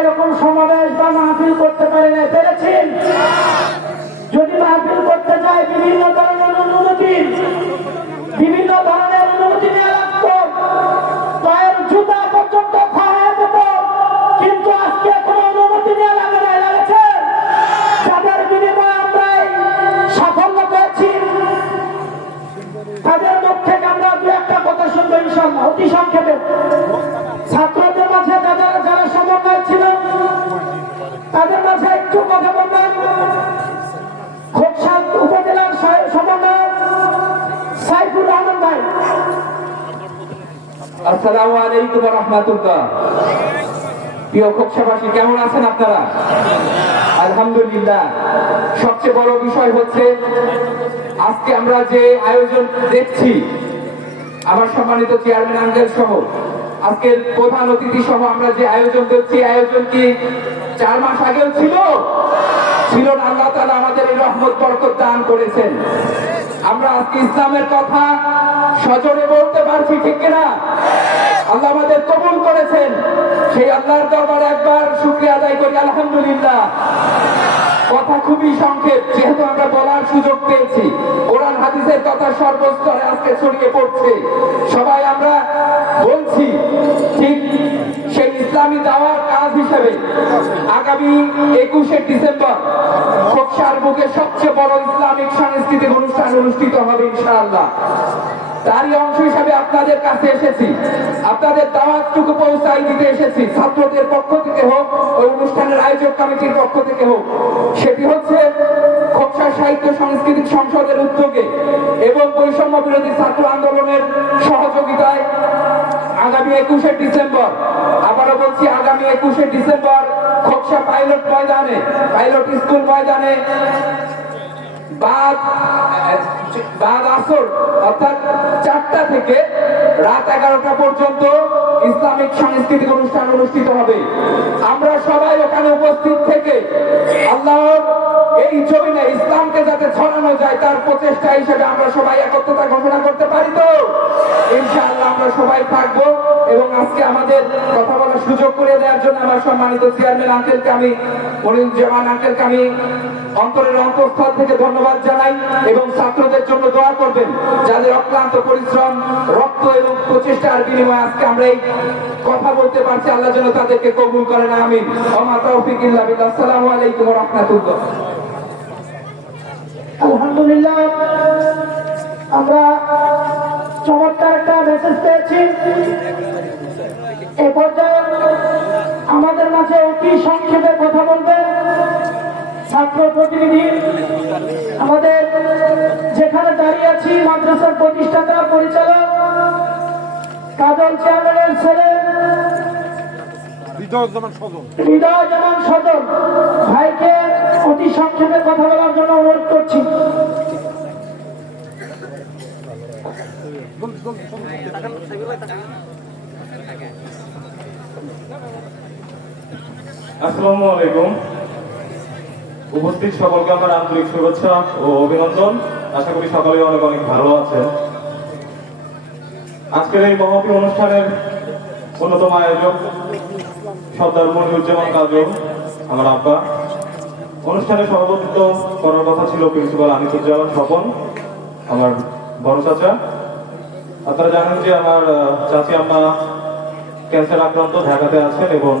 এরকম সমাবেশ বা মাহফিল করতে পারি না, পেরেছেন? যদি মাহফিল করতে যায় বিভিন্ন ধরনের অনুমতি নিয়ে লাগতো, পায়ের জুতা পর্যন্ত খাওয়া যেত, কিন্তু আজকে কোনো অনুমতি নিয়ে লাগে না। লাগছে যাদের বিনিময়ে আমরা সাফল্য পেয়েছি, তাদের মুখ থেকে আমরা দু একটা কথা শুনবো ইনশাআল্লাহ, অতি সংক্ষেপে। ছাত্রদের মাঝে যারা সমন্বয় ছিল তাদের মাঝে একটু কথা বলবেন। খোকসা উপজেলার সমন্বয় সাইফুর রহমান ভাই। আসসালামু আলাইকুম ওয়া রাহমাতুল্লাহ। প্রিয় খোকসাবাসী, কেমন আছেন আপনারা? আলহামদুলিল্লাহ। সবচেয়ে বড় বিষয় হচ্ছে আজকে আমরা যে আয়োজন দেখছি, আমার সম্মানিত চেয়ারম্যান আঙ্কেল সহ আজকের প্রধান অতিথি সহ আমরা যে আয়োজন দেখছি, আয়োজন কি 4 মাস আগেও ছিল না? আল্লাহ তাআলা আমাদের এই রহমত বরকত দান করেছেন। আমরা আজকে ইসলামের কথা সজোরে বলতে পারছি, ঠিক কিনা? আল্লাহ আমাদের কবুল করেছেন, সেই আল্লাহর দরবারে একবার শুকরিয়া আদায় করি আলহামদুলিল্লাহ। কথা খুবই সংক্ষেপ, যেহেতু আমরা বলার সুযোগ পেয়েছি। কোরআন হাদিসের কথা সর্বস্তরে আজকে ছড়িয়ে পড়ছে, সবাই আমরা বলছি। ঠিক সেই ইসলামী দাওয়ার কাজ হিসেবে আগামী 21শে ডিসেম্বর খোকসার বুকে সবচেয়ে বড় ইসলামিক সাংস্কৃতিক অনুষ্ঠান অনুষ্ঠিত হবে ইনশাআল্লাহ। তারই অংশ হিসাবে আপনাদের কাছে এসেছি, আপনাদের দাওয়াতটুকু পৌঁছাই দিতে এসেছি। ছাত্রদের পক্ষ থেকে হোক, ওই অনুষ্ঠানের আয়োজক কমিটির পক্ষ থেকে হোক, সেটি হচ্ছে খোকসা সাহিত্য সাংস্কৃতিক সংসদের উদ্যোগে এবং বৈষম্য বিরোধী ছাত্র আন্দোলনের সহযোগিতায় আগামী 21শে ডিসেম্বর, আবারও বলছি আগামী 21শে ডিসেম্বর খোকসা পাইলট স্কুল ময়দানে বাদ আসর অর্থাৎ 4টা থেকে রাত 11টা পর্যন্ত ইসলামিক সাংস্কৃতিক অনুষ্ঠান অনুষ্ঠিত হবে। আমরা সবাই ওখানে উপস্থিত থেকে আল্লাহর এই জমিনে ইসলামকে যাতে ছড়ানো যায় তার প্রচেষ্টা হিসেবে আমরা সবাই একত্রতা ঘোষণা করতে পারি তো? ইনশাআল্লাহ আমরা সবাই থাকবো। এবং আজকে আমাদের কথা বলার সুযোগ করে দেওয়ার জন্য আমার সম্মানিত চেয়ারম্যান আঙ্কেলকে, আমি মনিরুজ্জামান আঙ্কেলকে আমি অন্তরের অন্তঃস্থল থেকে ধন্যবাদ জানাই এবং ছাত্রদের জন্য দোয়া করবেন, যাদের অক্লান্ত পরিশ্রম, রক্ত এবং প্রচেষ্টার বিনিময়ে আজকে আমরা এই কথা বলতে পারছি। আল্লাহ যেন তাদেরকে কবুল করেন, আমিন। ওয়া মা তাওফিক ইল্লা বিল্লাহ। আসসালামু আলাইকুম ওয়া রাহমাতুল্লাহ। আলহামদুলিল্লাহ, আমরা চমৎকার একটা মেসেজ পেয়েছি। এ পর্যায়ে আমাদের মাঝে অতি সংক্ষেপে কথা বলবেন ছাত্র প্রতিনিধি, আমাদের যেখানে দাঁড়িয়ে আছি মাদ্রাসার প্রতিষ্ঠাতা পরিচালক কাজল চেয়ারম্যানের ছেলে হৃদয় জামান সজল ভাইকে অতি সংক্ষেপে কথা বলার জন্য অনুরোধ করছি। আসসালামু আলাইকুম। উপস্থিত সকলকে আমার আন্তরিক শুভেচ্ছা ও অভিনন্দন। আশা করি সকলে অনেক অনেক ভালো আছেন। আজকের এই মহতী অনুষ্ঠানের অন্যতম আয়োজক সর্দার মনিরুজ্জামান কাজল, আমার আব্বা। অনুষ্ঠানে সভাপতিত্ব করার কথা ছিল প্রিন্সিপাল আনিসুজ্জামান স্বপন, আমার বড় চাচা। আপনারা জানেন যে আমার চাচি আম্মা ক্যান্সার আক্রান্ত, ঢাকাতে আছেন এবং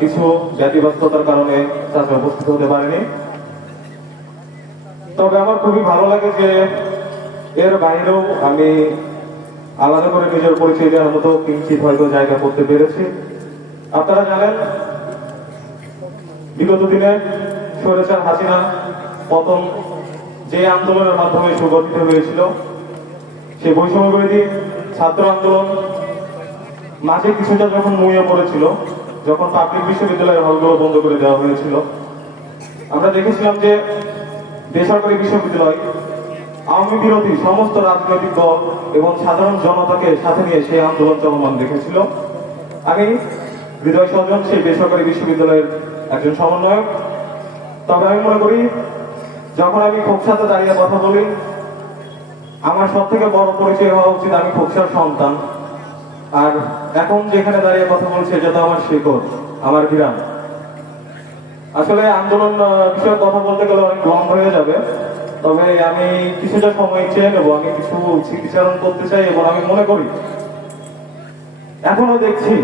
কিছু ব্যতিব্যস্ততার কারণে চাচা উপস্থিত হতে পারেনি। তবে আমার খুবই ভালো লাগে যে এর বাইরেও আমি আলাদা করে নিজের পরিচয় দেওয়ার মতো কিঞ্চিত হয়তো জায়গা করতে পেরেছি। আপনারা জানেন বিগত দিনে স্বৈরাচার হাসিনা পতন যে আন্দোলনের মাধ্যমে সুগঠিত হয়েছিল, সেই বৈষম্য বিরোধী ছাত্র আন্দোলন মাঝে কিছুটা যখন নুয়ে পড়েছিল, যখন পাবলিক বিশ্ববিদ্যালয়ের হলগুলো বন্ধ করে দেওয়া হয়েছিল, আমরা দেখেছিলাম যে বেসরকারি বিশ্ববিদ্যালয় আওয়ামী বিরোধী সমস্ত রাজনৈতিক দল এবং সাধারণ জনতাকে সাথে নিয়ে সেই আন্দোলন চলমান দেখেছিল। আমি হৃদয় সজন, সেই বেসরকারি বিশ্ববিদ্যালয়ের একজন সমন্বয়ক। তবে আমি মনে করি যখন আমি খোকসাতে দাঁড়িয়ে কথা বলি, আমার সব থেকে বড় পরিচয় হওয়া উচিত আমি খোকসার সন্তান। আর এখন যেখানে দাঁড়িয়ে কথা বলছে এটা তো আমার শিকড়, আমার গ্রাম। আসলে আন্দোলন বিষয়ে কথা বলতে গেলে অনেক লম্বা হয়ে যাবে, তবে আমি কিছুটা সময় চেয়ে নেবো। আমি কিছু স্মৃতিচারণ করতে চাই এবং আমি মনে করি এখনো দেখছি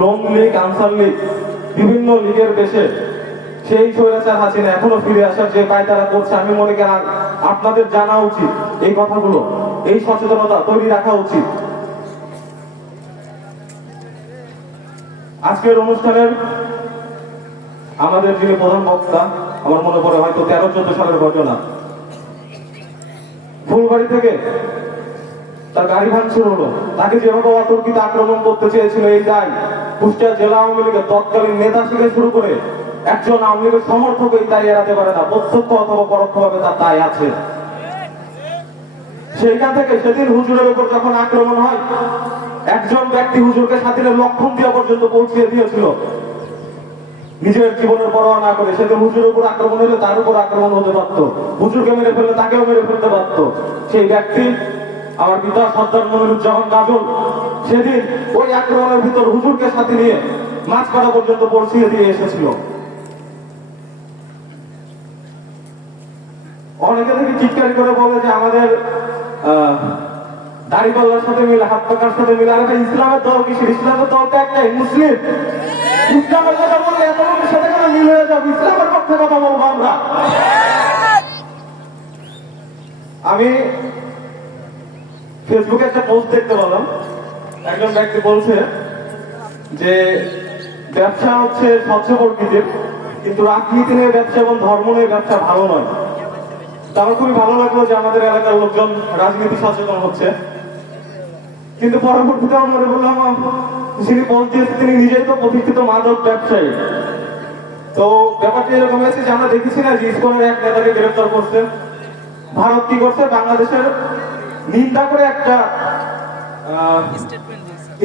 লোন লীগ, আনসার লীগ, বিভিন্ন লীগের দেশে সেই স্বৈরাচার হাসিনা এখনো ফিরে আসার যে পায়তারা করছে, আমি মনে করি আপনাদের জানা উচিত এই কথাগুলো, এই সচেতনতা তৈরি রাখা উচিত। আজকের অনুষ্ঠানের আমাদের যিনি প্রধান বক্তা, আমার মনে পড়ে হয়তো 13-14 সালের ঘটনা। ফুলবাড়ি থেকে তার গাড়ি ভাঙচুর হলো, তাকে যেভাবে অতর্কিত আক্রমণ করতে চেয়েছিল এই দায় কুষ্টিয়া জেলা আওয়ামী লীগের তৎকালীন নেতা থেকে শুরু করে একজন আওয়ামী লীগের সমর্থক এই দায় এড়াতে পারে না, প্রত্যক্ষ অথবা পরোক্ষভাবে তার দায় আছে। সেইখান থেকে সেদিন হুজুরের উপর যখন আক্রমণ হয়, একজন ব্যক্তি হুজুরকে স্বাধীনের লক্ষণ দেওয়া পর্যন্ত পৌঁছিয়ে দিয়েছিল নিজের জীবনের পরোয়া না করে। সেদিন হুজুরের উপর আক্রমণ হলে তার উপর আক্রমণ হতে পারত, হুজুরকে মেরে ফেললে তাকেও মেরে ফেলতে পারত। সেই ব্যক্তি আমার পিতা সর্দার মনিরুজ্জামান গাজল সেদিন ওই আক্রমণের ভিতর হুজুরকে সাথে নিয়ে মাঝপাড়া পর্যন্ত পৌঁছিয়ে দিয়ে এসেছিল। অনেকে থেকে চিৎকারি করে বলে যে আমাদের দাড়িপাল্লার সাথে মিলে, হাত পাকার সাথে মিলে। আরে ভাই, ইসলামের দল কিসের? ইসলামের দল তো একটাই, মুসলিম। ইসলামের কথা বললে এত লোকের সাথে কেন মিল হয়ে যাবে? ইসলামের পক্ষে কথা বলবো আমরা। আমি ফেসবুকে একটা পোস্ট দেখতে পেলাম, একজন ব্যক্তি বলছে যে ব্যবসা হচ্ছে স্বচ্ছ প্রকৃতির, কিন্তু রাজনীতি নিয়ে ব্যবসা এবং ধর্ম নিয়ে ব্যবসা ভালো নয়। আমার খুবই ভালো লাগলো যে আমাদের এলাকার লোকজন রাজনীতি সচেতন হচ্ছে, কিন্তু পরবর্তীতে আমরা বললাম যিনি পোস্ট দিয়েছে তিনি নিজেই তো প্রতিষ্ঠিত মাদক ব্যবসায়ী। তো ব্যাপারটা এরকম হয়েছে যে আমরা দেখেছি না যে ইসকনের এক নেতাকে গ্রেফতার করছে, ভারত কি করছে, বাংলাদেশের নিন্দা করে একটা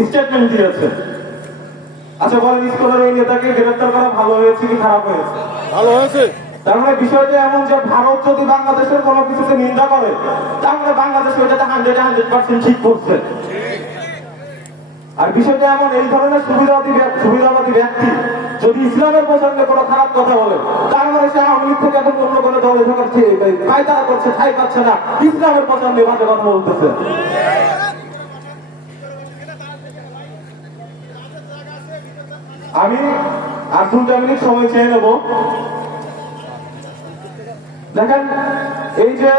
স্টেটমেন্ট দিয়েছে। আচ্ছা বলেন, ইসকনের ওই নেতাকে গ্রেফতার করা ভালো হয়েছে কি খারাপ হয়েছে? ভালো হয়েছে। তার মানে বিষয়টা এমন যে ভারত যদি বাংলাদেশের কোনো কিছুতে নিন্দা করে, তাহলে বাংলাদেশ ওইটাতে 100% ঠিক করছে। আর বিষয়টা এমন, এই ধরনের সুবিধাবাদী ব্যক্তি যদি ইসলামের প্রসঙ্গে কোনো খারাপ কথা বলে, তার মানে সে আওয়ামী লীগ থেকে এখন অন্য কোনো দলে ঢোকার পায়তারা করছে, ঠাই পাচ্ছে না, ইসলামের প্রসঙ্গে বাজে কথা বলতেছে। আমি আর 2 মিনিট সময় চেয়ে নেব। দেখেন, এই যে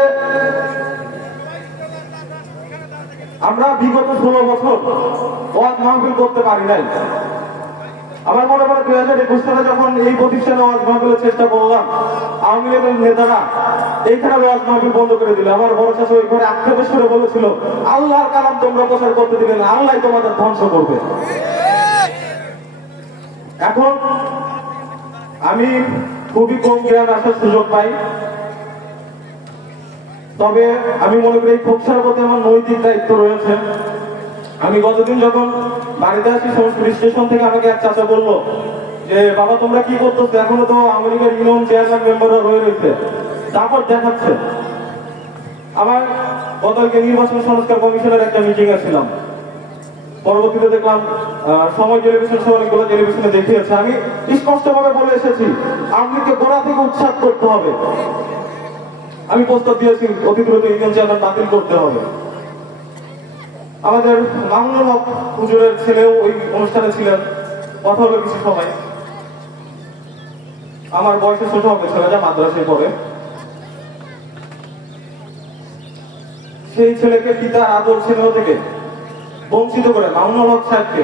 আমরা বিগত 16 বছর ওয়াজ মাহফিল করতে পারি নাই। আমার মনে পড়ে 2021 সালে যখন এই প্রতিষ্ঠানে ওয়াজ মাহফিলের চেষ্টা করলাম, আওয়ামী লীগের নেতারা এইখানে ওয়াজ মাহফিল বন্ধ করে দিল। আমার বড় চাচা ওই ঘরে আক্ষেপের সুরে বলেছিল, আল্লাহর কালাম তোমরা প্রচার করতে দিলে না, আল্লাহ তোমাদের ধ্বংস করবে। এখন আমি খুবই কম গ্রামে আসার সুযোগ পাই, তবে আমি মনে করি এই খোকসার প্রতি আমার নৈতিক দায়িত্ব রয়েছে। আমি গতদিন যখন বাড়িতে আসি, পুলিশ স্টেশন থেকে আমাকে এক চাচা বললো যে বাবা তোমরা কি করতেছো, এখনো তো আওয়ামী লীগের ইউনিয়ন চেয়ারম্যান মেম্বাররা রয়ে রয়েছে, তারপর দেখাচ্ছে। আমার গতকালকে নির্বাচন সংস্কার কমিশনের একটা মিটিং ছিলাম, পরবর্তীতে দেখলাম সময় টেলিভিশন সহ অনেকগুলো টেলিভিশনে দেখিয়েছে। আমি স্পষ্টভাবে বলে এসেছি আওয়ামী লীগকে গোড়া থেকে উৎখাত করতে হবে। আমি প্রস্তাব দিয়েছি অতি দ্রুত ইউনিয়ন চেয়ারম্যান বাতিল করতে হবে। আমাদের মামুনুল হক হুজুরের ছেলেও ওই অনুষ্ঠানে ছিলেন, কথা হলো কিছু সময়। আমার বয়সে ছোট হবে, ছেলেটা মাদ্রাসায় পড়ে। সেই ছেলেকে পিতা আদর স্নেহ থেকে বঞ্চিত করে মামুনুল হক সাহেবকে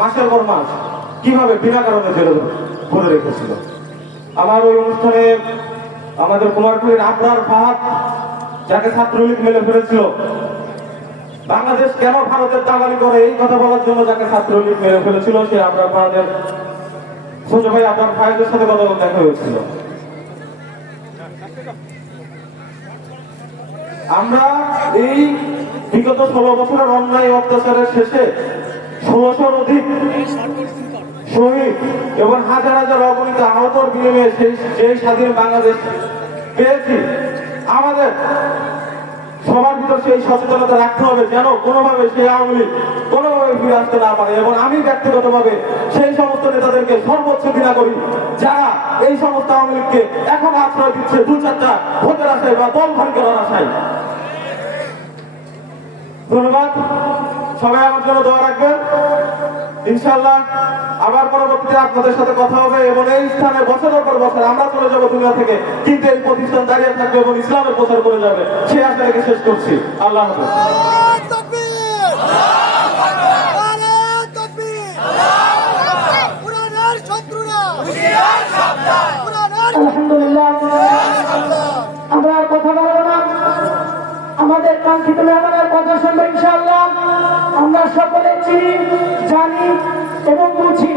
মাসের পর মাস কিভাবে বিনা কারণে জেলে ভরে রেখেছিল। আমার ওই অনুষ্ঠানে আমাদের কুমারটুলির আবরার ফাহাদ, যাকে ছাত্রলীগ মেলে ফেলেছিল, বাংলাদেশ কেন ভারতের দালালি করে এই কথা বলার জন্য যাকে ছাত্রলীগ মেরে ফেলেছিল, সেই আবরার ফাহাদের ছোট ভাই আবরার ফাহাদের সাথে কথা দেখা হয়েছিল। আমরা এই বিগত 16 বছরের অন্যায় অত্যাচারের শেষে 1600-র অধিক শহীদ এবং হাজার হাজার অগণিত আহতর বিনিময়ে সেই স্বাধীন বাংলাদেশ পেয়েছি। আমাদের সবার ভিতর সেই সচেতনতা রাখতে হবে যেন কোনোভাবে সেই আওয়ামী লীগ কোনোভাবে ফিরে আসতে না পারে। এবং আমি ব্যক্তিগতভাবে সেই সমস্ত নেতাদেরকে সর্বোচ্চ ঘৃণা করি যারা এই সমস্ত আওয়ামী লীগকে এখন আশ্রয় দিচ্ছে দু চারটা ভোটের আশায় বা দল ভারী করার আশায়। ধন্যবাদ, সবাই আমার জন্য দোয়া রাখবেন। ইনশাআল্লাহ আবার পরবর্তীতে আপনাদের সাথে কথা হবে এবং এই স্থানে বছরের পর বছর আমরা চলে যাব দুনিয়া থেকে, কিন্তু এই প্রতিষ্ঠান দাঁড়িয়ে থাকবে এবং ইসলামের প্রচার করে যাবে, সেই আশা রেখে শেষ করছি। আল্লাহ হাফেজ। আলহামদুলিল্লাহ, আমরা আর কথা বলবো না, আমাদের কাঙ্ক্ষিত মেহমানের কথা শুনবো ইনশাআল্লাহ। আমরা সকলে চিনি, জানি এবং বুঝি